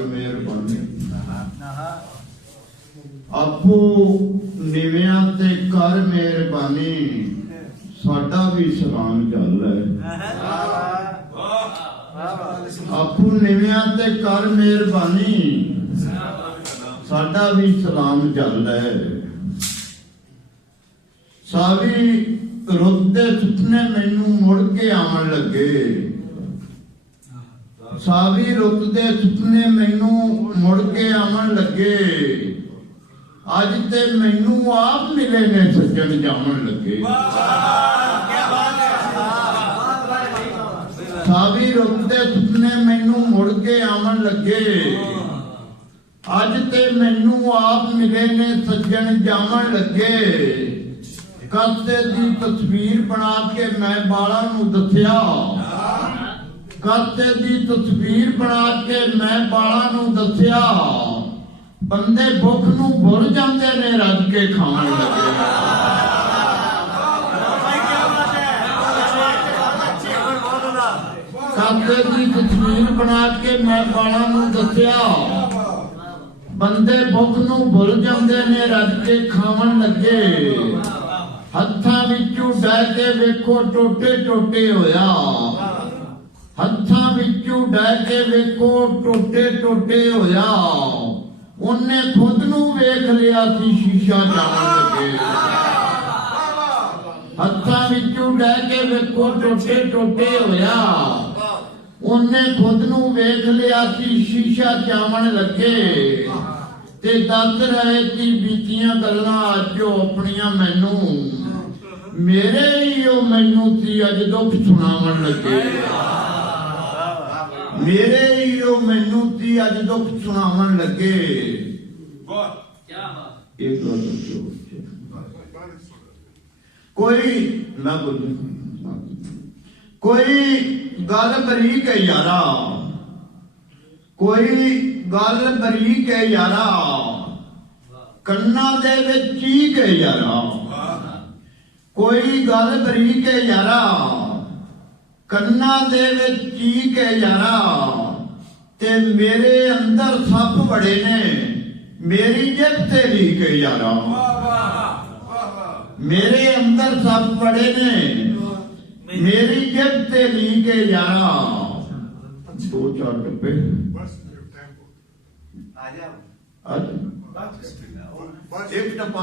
कर मेहरबानी। आपू निविया ते कर मेहरबानी, साडा भी सलाम चल है। आपू निविया ते कर मेहरबानी, साडा भी सलाम चल है। सावी रुत दे सुपने मैनू मुड़ के आवन लगे, सावी रुत दे सुपने मैनू मुड़ के आवन लगे। अज ते मैनू आप मिले ने सज्जन जावन लगे। सावी रुत दे सुपने मैनू मुड़ के आवन लगे। अज ते मैनू आप मिले ने सज्जन जावन लगे। काते दी तस्वीर बना के मैं बाला नू दस्या, काते दी तस्वीर बना के मैं बाला नू दस्या। बंदे भुख नू भुल जांदे ने रज के खाण लगे। काते दी तस्वीर बना के मैं बाला नू दस्या। बंदे भुख नू भुल जांदे ने रज के खावन लगे। हत्थां विचों डह के वेखो टोटे टोटे होया, हत्थां विचों डह के वेखो टोटे टोटे होया। उन्ने खुद नू वेख लिया सी शीशा जावन लगे। हत्थां विचों डह के वेखो टोटे टोटे होया। उन्ने खुद नू वेख लिया सी शीशा जावन लगे। ते दस रहे सी बीतियां गल्लां अज अपनियां मैनू, मेरे ही ओ मैनू सी अज दुख सुनावन लगे। मेरे ही ओ मैनू सी अज दुख सुनावन लगे। एक कोई ना बोल, कोई गल बरीक है यारा, कोई गल बरीक है यारा। कन्ना दे विच चीक है यारा, कोई गल बरीक है यारा। कन्ना दे विच चीक है यारा। ते मेरे अंदर सप बड़े ने, मेरी जिब ते लीक है यारा। मेरे अंदर सप बड़े ने, मेरी जिब ते लीक है यारा। दो चार डब्बे एक डब्बा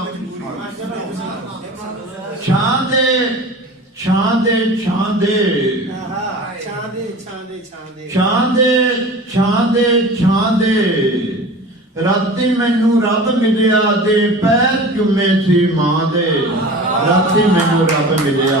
छां दे छां दे छां दे छां दे छां दे छां दे। राती मैनू रब मिलिया दे पैर चुमे सी मां दे। राती मैनू रब मिलिया